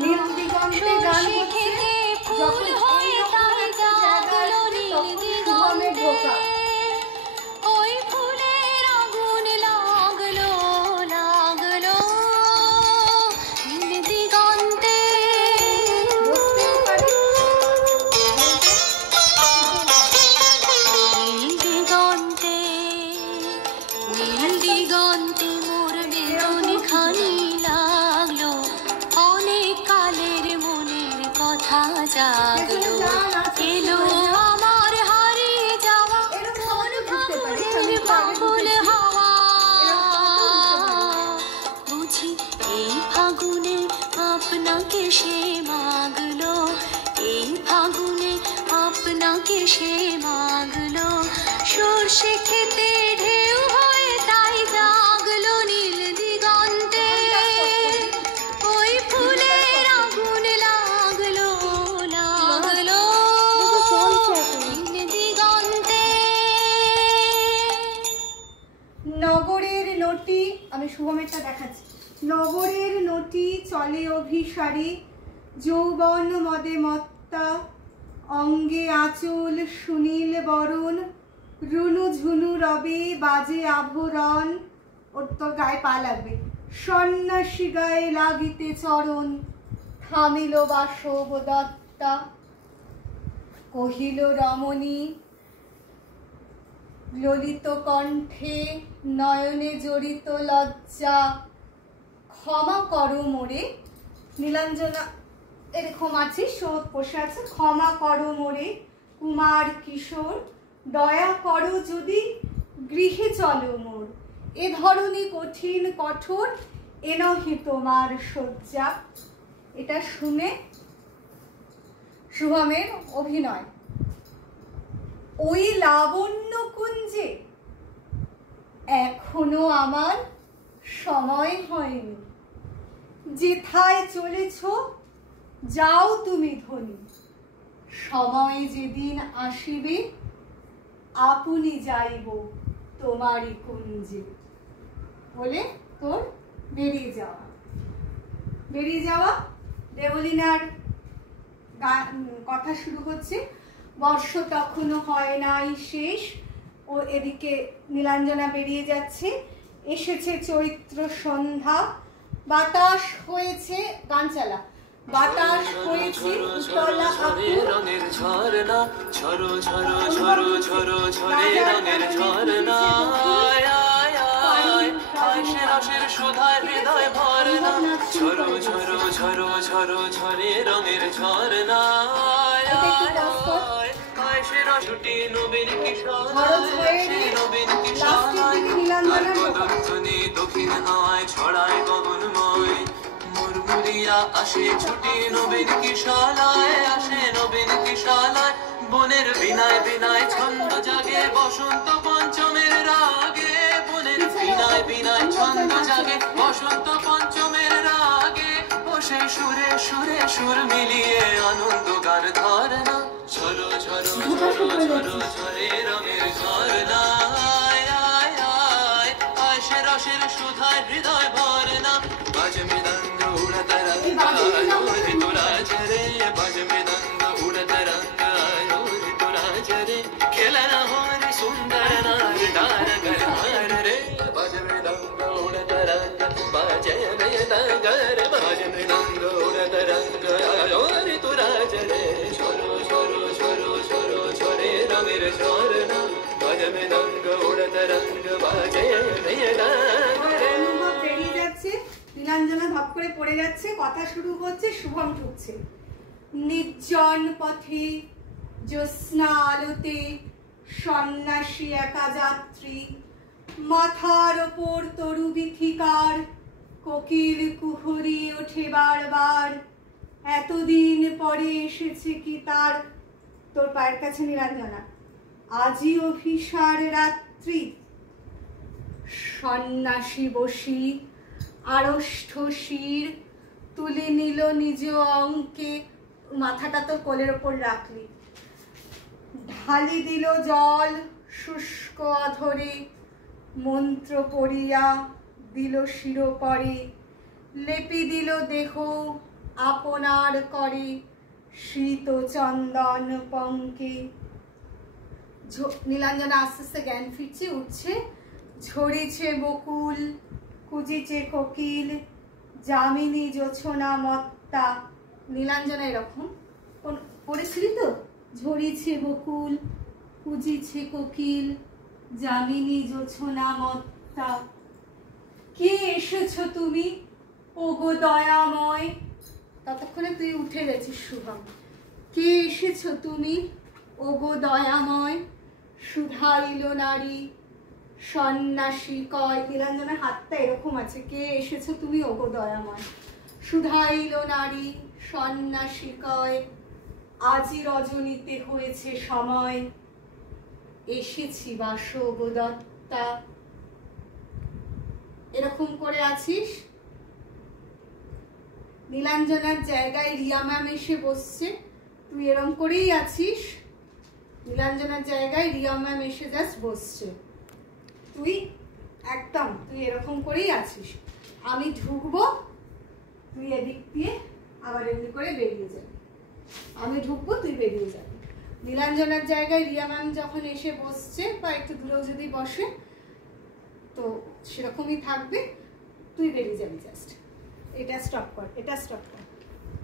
নীল দিগন্তে গান হচ্ছে যখন এইরকম একটা জায়গা আসবে তখন শুভমের ঢোকা। ওই ফুলের আগুন লাগলো লাগলো নীল দিগন্তে। বসতেও পারি। নীল দিগন্তে নীল দিগন্তে মোর বেদনী খানি লাগলো, অনেক কালের মনের কথা জাগলো, এলো আমার হারিয়ে যাওয়া কোন ফাগুনের বাবুল হাওয়া। বুঝি এই ফাগুনে আপনাকে সে মাগলো, এই ফাগুনে আপনাকে সে মাগলো, সর্ষে খেতে ঢেউ হয়ে তাই জাগলো নীল দিগন্তে। ওই ফুলের আগুন লাগলো লাগলো নীল দিগন্তে। নগরের নটি, আমি শুভমেরটা দেখাচ্ছি। নগরের নটি চলে অভিসারী, যৌবন মদে মত্তা, অঙ্গে আঁচল সুনীল বরণ, রুনু ঝুনু রবে বাজে আভরণ। ওর তো গায়ে পা লাগবে। সন্ন্যাসী গায়ে লাগিতে চরণ, থামিল বাসব দত্তা, কহিল রমণী ললিত কণ্ঠে, নয়নে জড়িত লজ্জা, ক্ষমা করো মোরে। নীলাঞ্জনা এরকম আছে, শোধ বসে আছে। ক্ষমা করো মোরে কুমার কিশোর, দয়া করো যদি গৃহে চলো মোর, এ ধরনী কঠিন কঠোর, এ নহি তোমার শয্যা। এটা শুনে শুভমের অভিনয়। ওই লাবণ্য কুঞ্জে এখনো আমার সময় হয়নি, যেথায় চলেছ যাও তুমি ধনী, সময় যেদিন আসিবে আপনি যাইব তোমারই কুঞ্জে। বলে তোর বেরিয়ে যাওয়া। বেরিয়ে যাওয়া দেবলীনার কথা শুরু হচ্ছে। বর্ষ তখনও হয় নাই শেষ, ও এদিকে নীলাঞ্জনা বেরিয়ে যাচ্ছে। এসেছে চৈত্র সন্ধ্যা, বাতাস হয়েছে, গান চালা, বাতাস হয়েছে উতলা রঙের ঝরনা, ঝরো ঝরো ঝরো ঝরো ঝরে রঙের ঝরনা, রসের সুধায় হৃদয় ভরনা, ঝরো ঝরো ঝরো ঝরো ঝরে রঙের ঝরনা, ছুটি নবীন কিশোর, নবীন কিশোর দক্ষিণ হাওয়ায় ছড়ায় গগনময়, মুরমুরিয়া আসে ছুটি নবীন কিশালায়, আসে নবীন কিশালায়, বনের বিনায় বিনায় ছন্দ জাগে বসন্ত পঞ্চমের রাগে, বনের বিনায় বিনায় ছন্দ জাগে বসন্ত পঞ্চমের রাগে, বসে সুরে সুরে সুর মিলিয়ে আনন্দ গান ধরনা, ঝরো ঝরো ঝরো ঝরো ঝরে রঙের ঝরনা, আশে রসের সুধায় হৃদয় ভরনা, বাজ মৃদঙ্গ উড়ত রঙ্গ আয়োরে তোরা ঝরে, বাজ মৃদঙ্গ উড়ত রঙ্গ আয়োরে তোরা ঝরে, খেলনা হরে সুন্দর নার ডার কর হার রে, বাজ মৃদঙ্গ উড়ত রঙ্গ বাজে মৃদঙ্গ রে, বাজ মৃদঙ্গ উড়ত রঙ্গ আয়োরে তোরা ঝরে, ঝরো ঝরো ঝরো ঝরো ঝরে রঙের ঝরনা, বাজ মৃদঙ্গ উড়ত রঙ্গ বাজে মৃদঙ্গ রে। বেরিয়ে যাচ্ছে, নীলাঞ্জনা ধপ করে পড়ে যাচ্ছে, কথা শুরু হচ্ছে, শুভম ঢুকছে। নির্জন পথে জ্যোৎস্না আলোতে সন্ন্যাসী একা যাত্রী, মাথার ওপর তরু বিথিকার, কোকিল কুহুরি ওঠে বারবার, এতদিন পরে এসেছে কি তার। তোর পায়ের কাছে নীলাঞ্জনা, আজি অভিসার রাত্রি, সন্ন্যাসী বসি আড়ষ্ঠ শির, তুলে নিল নিজ অঙ্কে, মাথাটা তো কোলের ওপর রাখলি, ঢালি দিল জল শুষ্ক অধরে, মন্ত্র পড়িয়া দিল শিরোপরে, লেপি দিল দেহ আপনার করে শীত চন্দন পঙ্কে। নীলাঞ্জনা আস্তে আস্তে জ্ঞান ফিরছে, উঠছে। ঝরেছে বকুল কুজিছে কোকিল যামিনী জোছনা মত্তা। নীলাঞ্জনা এরকম পড়েছিলি তো, ঝরেছে বকুল কুজিছে কোকিল যামিনী জোছনা মত্তা। কে এসেছো তুমি ওগো দয়াময়। ততক্ষণে তুই উঠে গেছিস শুভম। কে এসেছো তুমি ওগো দয়াময়, সুধাইল নারী সন্ন্যাসী কয়। নীলাঞ্জনের হাতটা এরকম আছে, কে এসেছো তুমি ওগো দয়াময়, সুধাইল নারী সন্ন্যাসী কয়। আজি রজনীতে হয়েছে সময়, এসেছি বাসব দত্তা। এরকম করে আছিস। নীলাঞ্জনার জায়গায় রিয়া ম্যাম এসে বসছে, তুই এরকম করেই আছিস। নীলাঞ্জনার জায়গায় রিয়া ম্যাম এসে জাস্ট বসছে, তুই একদম তুই এরকম করেই আছিস। আমি ঢুকবো, তুই এদিক দিয়ে আবার এমনি করে বেরিয়ে যাবি। আমি ঢুকবো, তুই বেরিয়ে যাবি। নীলাঞ্জনার জায়গায় রিয়া ম্যাম যখন এসে বসছে বা একটু দূরেও যদি বসে তো সেরকমই থাকবে, তুই বেরিয়ে যাবি জাস্ট। এটা স্টপ কর, এটা স্টপ কর।